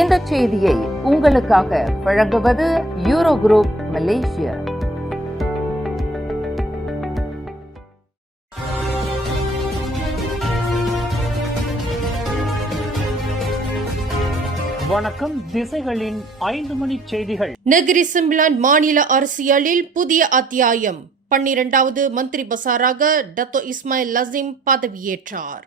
இந்த செய்தியை உங்களுக்காக வழங்குவது யூரோ குரூப் மலேசியா. வணக்கம். திசைகளின் 5 மணி செய்திகள். நெகிரி சிம்பிளான் மாநில அரசியலில் புதிய அத்தியாயம். 12வது மந்திரி பசாராக டத்தோ இஸ்மாயில் லசீம் பதவியேற்றார்.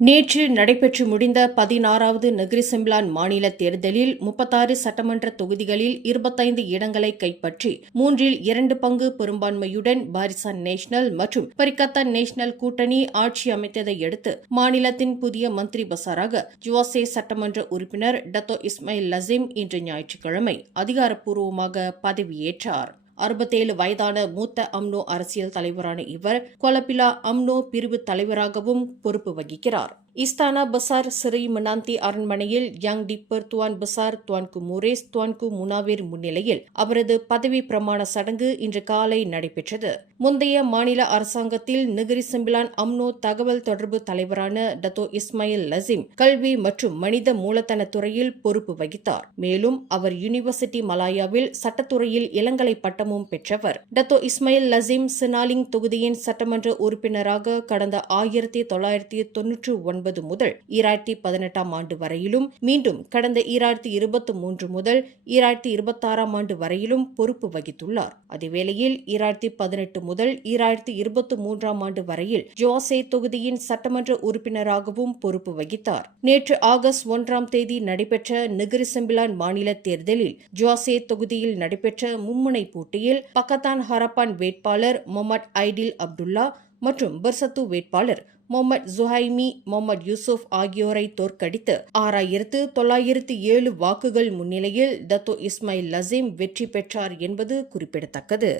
நேற்று நடைபெற்று முடிந்த 16வது நெகிரி சிம்பிளான் மாநில தேர்தலில் 36 சட்டமன்ற தொகுதிகளில் 25 இடங்களை கைப்பற்றி 2 பங்கு பெரும்பான்மையுடன் பாரிசான் நேஷனல் மற்றும் பரிகத்தான் நேஷனல் கூட்டணி ஆட்சி அமைத்ததை அடுத்து மாநிலத்தின் புதிய மந்திரி பசாராக ஜுவாசே சட்டமன்ற உறுப்பினர் டத்தோ இஸ்மாயில் லசீம் இன்று ஞாயிற்றுக்கிழமை அதிகாரப்பூர்வமாக பதவியேற்றார். 67 வயதான மூத்த அம்னோ அரசியல் தலைவரான இவர் கொலபிலா அம்னோ பிரிவு தலைவராகவும் பொறுப்பு வகிக்கிறார். இஸ்தானா பசார் ஸ்ரீ மனாந்தி அரண்மனையில் யங் டிப்பர் துவான் பசார் துவான்கு முரேஸ் துவான்கு முனாவிர் முன்னிலையில் அவரது பதவி பிரமாண சடங்கு இன்று காலை நடைபெற்றது. முந்தைய மாநில அரசாங்கத்தில் நெகிரி சிம்பிளான் அம்னோ தகவல் தொடர்பு தலைவரான டத்தோ இஸ்மாயில் லசீம் கல்வி மற்றும் மனித மூலதன துறையில் பொறுப்பு வகித்தார். மேலும் அவர் யூனிவர்சிட்டி மலாயாவில் சட்டத்துறையில் இளங்கலை பட்டமும் பெற்றவர். டத்தோ இஸ்மாயில் லசீம் சினாலிங் தொகுதியின் சட்டமன்ற உறுப்பினராக கடந்த 1999 முதல் 2018 ஆண்டு வரையிலும் மீண்டும் கடந்த 2023 முதல் 2026 ஆண்டு வரையிலும் பொறுப்பு வகித்துள்ளார். அதேவேளையில் 2018 முதல் 2023 ஆண்டு வரையில் ஜோசே தொகுதியின் சட்டமன்ற உறுப்பினராகவும் பொறுப்பு வகித்தார். நேற்று ஆகஸ்ட் 1 நடைபெற்ற நெகிரி சிம்பிளான் மாநில தேர்தலில் ஜோசே தொகுதியில் நடைபெற்ற மும்முனை போட்டியில் பக்கத்தான் ஹரப்பான் வேட்பாளர் முகமது ஐடில் அப்துல்லா மற்றும் பர்சத்து வேட்பாளர் முகமது ஜுஹைமி முகமது யூசுப் ஆகியோரை தோற்கடித்து 6907 வாக்குகள் முன்னிலையில் டத்தோ இஸ்மாயில் லசீம் வெற்றி பெற்றார் என்பது குறிப்பிடத்தக்கது.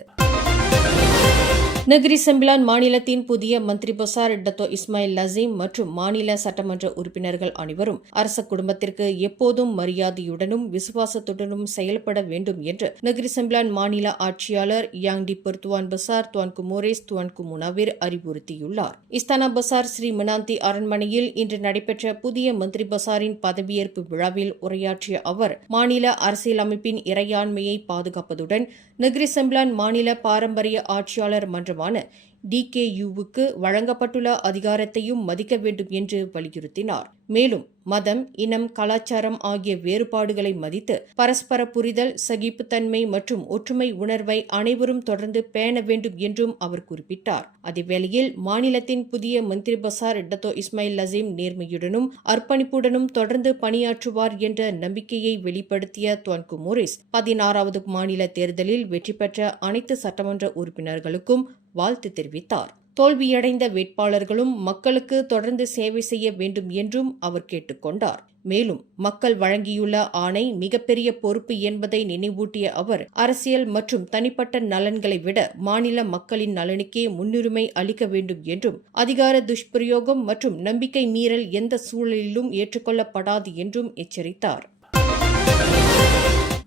நெகிரி சிம்பிளான் மாநிலத்தின் புதிய மந்திரி பசார் டத்தோ இஸ்மாயில் லசீம் மற்றும் மாநில சட்டமன்ற உறுப்பினர்கள் அனைவரும் அரச குடும்பத்திற்கு எப்போதும் மரியாதையுடனும் விசுவாசத்துடனும் செயல்பட வேண்டும் என்று நெகிரி சிம்பிளான் மாநில ஆட்சியாளர் யங் டிப்பர் துவான் பசார் துவான்கு மோரேஸ் துவான்கு முனாவிர் அறிவுறுத்தியுள்ளார். இஸ்தானா பசார் ஸ்ரீ மனாந்தி அரண்மனையில் இன்று நடைபெற்ற புதிய மந்திரி பசாரின் பதவியேற்பு விழாவில் உரையாற்றிய அவர் மாநில அரசியலமைப்பின் இறையாண்மையை பாதுகாப்பதுடன் நெகிரி சிம்பிளான் மாநில பாரம்பரிய ஆட்சியாளர் மன்றமான DKUவுக்கு வழங்கப்பட்டுள்ள அதிகாரத்தையும் மதிக்க வேண்டும் என்று வலியுறுத்தினார். மேலும் மதம், இனம், கலாச்சாரம் ஆகிய வேறுபாடுகளை மதித்து பரஸ்பர புரிதல், சகிப்புத்தன்மை மற்றும் ஒற்றுமை உணர்வை அனைவரும் தொடர்ந்து பேண வேண்டும் என்றும் அவர் குறிப்பிட்டார். அதேவேளையில் மாநிலத்தின் புதிய மந்திரி பசார் டத்தோ இஸ்மாயில் லசீம் நேர்மையுடனும் அர்ப்பணிப்புடனும் தொடர்ந்து பணியாற்றுவார் என்ற நம்பிக்கையை வெளிப்படுத்திய துவான்கு மோரிஸ் 16வது மாநில தேர்தலில் வெற்றி பெற்ற அனைத்து சட்டமன்ற உறுப்பினர்களுக்கும் வாழ்த்து தெரிவித்தார். தோல்வியடைந்த வேட்பாளர்களும் மக்களுக்கு தொடர்ந்து சேவை செய்ய வேண்டும் என்றும் அவர் கேட்டுக்கொண்டார். மேலும் மக்கள் வழங்கியுள்ள ஆணை மிகப்பெரிய பொறுப்பு என்பதை நினைவூட்டிய அவர் அரசியல் மற்றும் தனிப்பட்ட நலன்களை விட மாநில மக்களின் நலனுக்கே முன்னுரிமை அளிக்க வேண்டும் என்றும் அதிகார துஷ்பிரயோகம் மற்றும் நம்பிக்கை மீறல் எந்த சூழலிலும் ஏற்றுக்கொள்ளப்படாது என்றும் எச்சரித்தார்.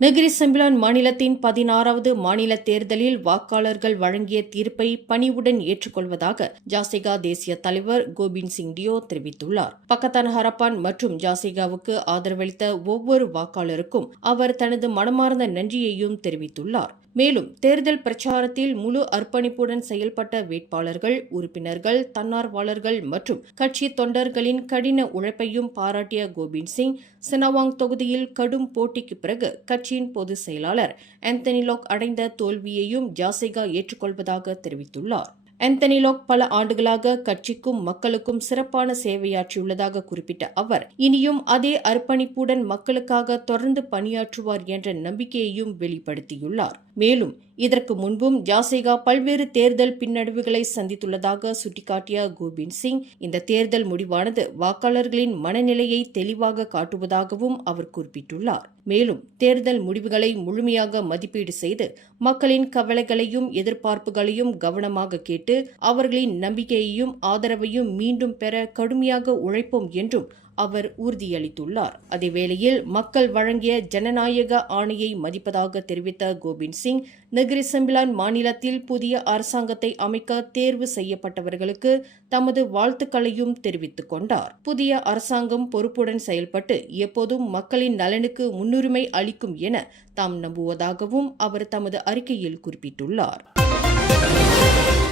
நெகிரி சிம்பிளான் மாநிலத்தின் 16வது மாநில தேர்தலில் வாக்காளர்கள் வழங்கிய தீர்ப்பை பணிவுடன் ஏற்றுக்கொள்வதாக ஜாசிகா தேசிய தலைவர் கோபிந்த் சிங் டியோ தெரிவித்துள்ளார். பக்கத்தான் ஹரப்பான் மற்றும் ஜாசிகாவுக்கு ஆதரவளித்த ஒவ்வொரு வாக்காளருக்கும் அவர் தனது மனமார்ந்த நன்றியையும் தெரிவித்துள்ளார். மேலும் தேர்தல் பிரச்சாரத்தில் முழு அர்ப்பணிப்புடன் செயல்பட்ட வேட்பாளர்கள், உறுப்பினர்கள், தன்னார்வலர்கள் மற்றும் கட்சி தொண்டர்களின் கடின உழைப்பையும் பாராட்டிய கோபிந்த் சிங் சினவாங் தொகுதியில் கடும் போட்டிக்கு பிறகு கட்சியின் பொதுச் செயலாளர் ஆந்தனி லாக் அடைந்த தோல்வியையும் ஜாசிகா ஏற்றுக்கொள்வதாக தெரிவித்துள்ளார். ஆந்தனி லாக் பல ஆண்டுகளாக கட்சிக்கும் மக்களுக்கும் சிறப்பான சேவையாற்றியுள்ளதாக குறிப்பிட்ட அவர் இனியும் அதே அர்ப்பணிப்புடன் மக்களுக்காக தொடர்ந்து பணியாற்றுவார் என்ற நம்பிக்கையையும் வெளிப்படுத்தியுள்ளார். மேலும் இதற்கு முன்பும் ஜாசிகா பல்வேறு தேர்தல் பின்னடைவுகளை சந்தித்துள்ளதாக சுட்டிக்காட்டிய கோபிந்த் சிங் இந்த தேர்தல் முடிவானது வாக்காளர்களின் மனநிலையை தெளிவாக காட்டுவதாகவும் அவர் குறிப்பிட்டுள்ளார். மேலும் தேர்தல் முடிவுகளை முழுமையாக மதிப்பீடு செய்து மக்களின் கவலைகளையும் எதிர்பார்ப்புகளையும் கவனமாக கேட்டு அவர்களின் நம்பிக்கையையும் ஆதரவையும் மீண்டும் பெற கடுமையாக உழைப்போம் என்றும் அவர் உறுதியளித்துள்ளார். அதேவேளையில் மக்கள் வழங்கிய ஜனநாயக ஆணையை மதிப்பதாக தெரிவித்த கோபிந்த் சிங், நகரி செம்பிலான் மாநிலத்தில் புதிய அரசாங்கத்தை அமைக்க தேர்வு செய்யப்பட்டவர்களுக்கு தமது வாழ்த்துக்களையும் தெரிவித்துக் கொண்டார். புதிய அரசாங்கம் பொறுப்புடன் செயல்பட்டு எப்போதும் மக்களின் நலனுக்கு முன்னுரிமை அளிக்கும் என தாம் நம்புவதாகவும் அவர் தமது அறிக்கையில் குறிப்பிட்டுள்ளார்.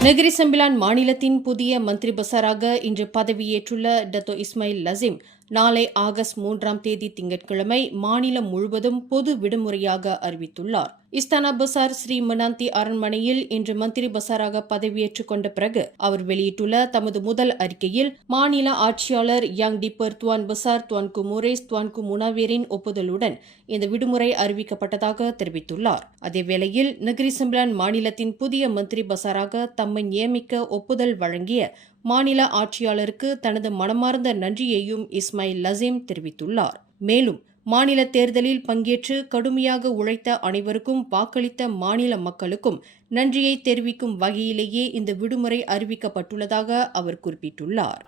நகரி செம்பிலான் மாநிலத்தின் புதிய மந்திரி பசாராக இன்று பதவியேற்றுள்ள டத்தோ இஸ்மாயில் லசீம் நாளை ஆகஸ்ட் 3ஆம் தேதி திங்கட்கிழமை மாநிலம் முழுவதும் பொது விடுமுறையாக அறிவித்துள்ளார். இஸ்தானா பசார் ஸ்ரீ மனாந்தி அரண்மனையில் இன்று மந்திரி பசாராக பதவியேற்றுக் கொண்ட பிறகு அவர் வெளியிட்டுள்ள தமது முதல் அறிக்கையில் மாநில ஆட்சியாளர் யாங் டிப்பர் துவான் பசார் துவான்கு முரேஸ் துவான்கு முனாவேரின் ஒப்புதலுடன் இந்த விடுமுறை அறிவிக்கப்பட்டதாக தெரிவித்துள்ளார். அதேவேளையில் நகரி செம்பிலான் மாநிலத்தின் புதிய மந்திரி பசாராக தம்மை நியமிக்க ஒப்புதல் வழங்கிய மாநில ஆட்சியாளருக்கு தனது மனமார்ந்த நன்றியையும் இஸ்மாயில் லசீம் தெரிவித்துள்ளார். மேலும் மாநில தேர்தலில் பங்கேற்று கடுமையாக உழைத்த அனைவருக்கும் வாக்களித்த மாநில மக்களுக்கும் நன்றியை தெரிவிக்கும் வகையிலேயே இந்த விடுமுறை அறிவிக்கப்பட்டுள்ளதாக அவர் குறிப்பிட்டுள்ளார்.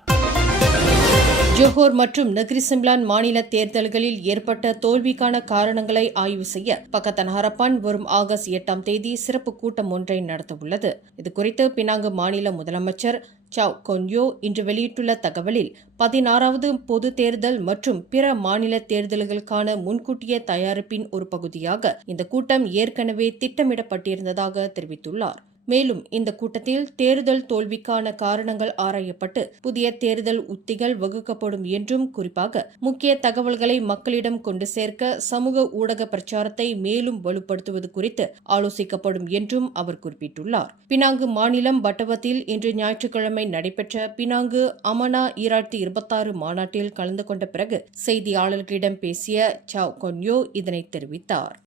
ஜோஹர் மற்றும் நகரி செம்பிலான் மாநில தேர்தல்களில் ஏற்பட்ட தோல்விக்கான காரணங்களை ஆய்வு செய்ய பக்கத்தன் ஹரப்பான் வரும் ஆகஸ்ட் 8ஆம் தேதி சிறப்பு கூட்டம் ஒன்றை நடத்தவுள்ளது. இதுகுறித்து பினாங்கு மாநில முதலமைச்சர் சாவ் கொன்யோ இன்று வெளியிட்டுள்ள தகவலில் 16வது பொது தேர்தல் மற்றும் பிற மாநில தேர்தல்களுக்கான முன்கூட்டிய தயாரிப்பின் ஒரு பகுதியாக இந்த கூட்டம் ஏற்கனவே திட்டமிடப்பட்டிருந்ததாக தெரிவித்துள்ளார். மேலும் இந்த கூட்டத்தில் தேர்தல் தோல்விக்கான காரணங்கள் ஆராயப்பட்டு புதிய தேர்தல் உத்திகள் வகுக்கப்படும் என்றும், குறிப்பாக முக்கிய தகவல்களை மக்களிடம் கொண்டு சேர்க்க சமூக ஊடக பிரச்சாரத்தை மேலும் வலுப்படுத்துவது குறித்து ஆலோசிக்கப்படும் என்றும் அவர் குறிப்பிட்டுள்ளார். பினாங்கு மாநிலம் பட்டவத்தில் இன்று ஞாயிற்றுக்கிழமை நடைபெற்ற பினாங்கு அமனா 2026 மாநாட்டில் கலந்து கொண்ட பிறகு செய்தியாளர்களிடம் பேசிய சாவ் கொன்யோ இதனை தெரிவித்தார்.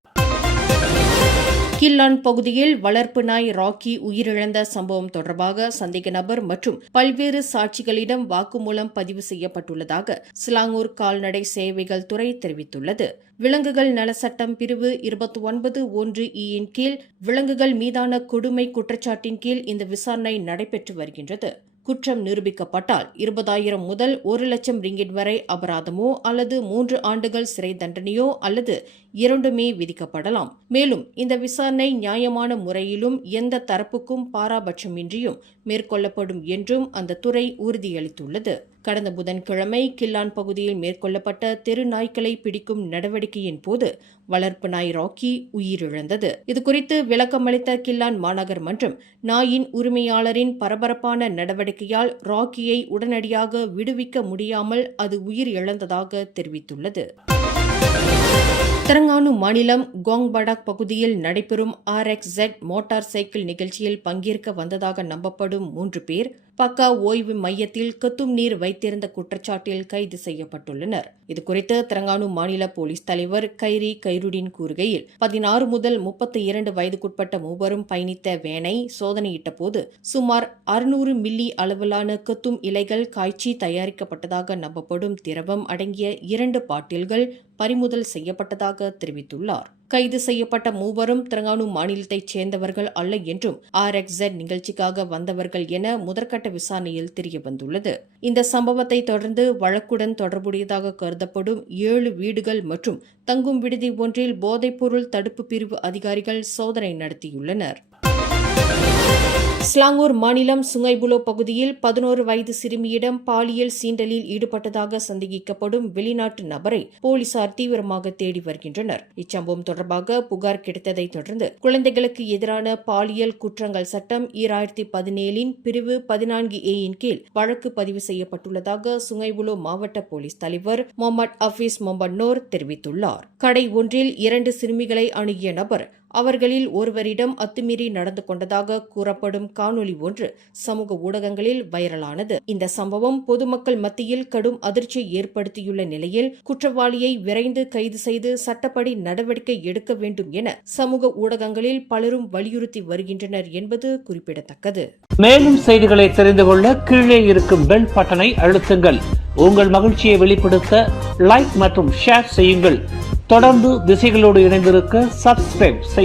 கில்லான் பகுதியில் வளர்ப்பு நாய் ராக்கி உயிரிழந்த சம்பவம் தொடர்பாக சந்தேக நபர் மற்றும் பல்வேறு சாட்சிகளிடம் வாக்குமூலம் பதிவு செய்யப்பட்டுள்ளதாக சிலாங்கூர் கால்நடை சேவைகள் துறை தெரிவித்துள்ளது. விலங்குகள் நல சட்டம் பிரிவு 29(1)(e)ன் கீழ் விலங்குகள் மீதான கொடுமை குற்றச்சாட்டின் கீழ் இந்த விசாரணை நடைபெற்று வருகின்றது. குற்றம் நிரூபிக்கப்பட்டால் 20,000 முதல் 1 லட்சம் ரிங்கிட் வரை அபராதமோ அல்லது 3 ஆண்டுகள் சிறை தண்டனையோ அல்லது இரண்டுமே விதிக்கப்படலாம். மேலும் இந்த விசாரணை நியாயமான முறையிலும் எந்த தரப்புக்கும் பாராபட்சமின்றியும் மேற்கொள்ளப்படும் என்றும் அந்த துறை உறுதியளித்துள்ளது. கடந்த புதன்கிழமை கில்லான் பகுதியில் மேற்கொள்ளப்பட்ட தெரு நாய்க்களை பிடிக்கும் நடவடிக்கையின் போது வளர்ப்பு நாய் ராக்கி உயிரிழந்தது. இதுகுறித்து விளக்கமளித்த கில்லான் மாநகர் மன்றம், நாயின் உரிமையாளரின் பரபரப்பான நடவடிக்கையால் ராக்கியை உடனடியாக விடுவிக்க முடியாமல் அது உயிர் இழந்ததாக தெரிவித்துள்ளது. தெலங்கானா மாநிலம் கோங்படாக் பகுதியில் நடைபெறும் RXZ மோட்டார் சைக்கிள் நிகழ்ச்சியில் பங்கேற்க வந்ததாக நம்பப்படும் 3 பேர் பக்கா ஓய்வு மையத்தில் கத்தும் நீர் வைத்திருந்த குற்றச்சாட்டில் கைது செய்யப்பட்டுள்ளனர். இதுகுறித்து தெலங்கானா மாநில போலீஸ் தலைவர் கைரி கைருடின் கூறுகையில், 16 முதல் 32 வயதுக்குட்பட்ட மூவரும் பயணித்த வேனை சோதனையிட்ட போது சுமார் 600 மில்லி அளவிலான கத்தும் இலைகள் காய்ச்சி தயாரிக்கப்பட்டதாக நம்பப்படும் திரவம் அடங்கிய 2 பாட்டில்கள் பறிமுதல் செய்யப்பட்டதாக தெரிவித்துள்ளார். கைது செய்யப்பட்ட மூவரும் தெலங்கானா மாநிலத்தைச் சேர்ந்தவர்கள் அல்ல என்றும் RXZ நிகழ்ச்சிக்காக வந்தவர்கள் என முதற்கட்ட விசாரணையில் தெரியவந்துள்ளது. இந்த சம்பவத்தை தொடர்ந்து வழக்குடன் தொடர்புடையதாக கருதப்படும் 7 வீடுகள் மற்றும் தங்கும் விடுதி ஒன்றில் போதைப்பொருள் தடுப்பு பிரிவு அதிகாரிகள் சோதனை நடத்தியுள்ளனர். ஸ்லாங்கூர் மாநிலம் சுங்கைபுலோ பகுதியில் 11 வயது சிறுமியிடம் பாலியல் சீண்டலில் ஈடுபட்டதாக சந்தேகிக்கப்படும் வெளிநாட்டு நபரை போலீசார் தீவிரமாக தேடி வருகின்றனர். இச்சம்பவம் தொடர்பாக புகார் கிடைத்ததைத் தொடர்ந்து குழந்தைகளுக்கு எதிரான பாலியல் குற்றங்கள் சட்டம் 2017 பிரிவு 14(a)ன் கீழ் வழக்கு பதிவு செய்யப்பட்டுள்ளதாக சுங்கைபுலோ மாவட்ட போலீஸ் தலைவர் முகமது ஹபீஸ் மொம்பன்னோர் தெரிவித்துள்ளார். கடை ஒன்றில் 2 சிறுமிகளை அணுகிய நபர் அவர்களில் ஒருவரிடம் அத்துமீறி நடந்து கொண்டதாக கூறப்படும் காணொலி ஒன்று சமூக ஊடகங்களில் வைரலானது. இந்த சம்பவம் பொதுமக்கள் மத்தியில் கடும் அதிர்ச்சியை ஏற்படுத்தியுள்ள நிலையில் குற்றவாளியை விரைந்து கைது செய்து சட்டப்படி நடவடிக்கை எடுக்க வேண்டும் என சமூக ஊடகங்களில் பலரும் வலியுறுத்தி வருகின்றனர் என்பது குறிப்பிடத்தக்கது. மேலும் செய்திகளை தெரிந்து கொள்ள கீழே இருக்கும் பெல் பட்டனை அழுத்துங்கள். உங்கள் மகிழ்ச்சியை வெளிப்படுத்த லைக் மற்றும் ஷேர் செய்யுங்கள். தொடர்ந்து திசைகளோடு இணைந்திருக்க சப்ஸ்கிரைப் செய்யுங்கள்.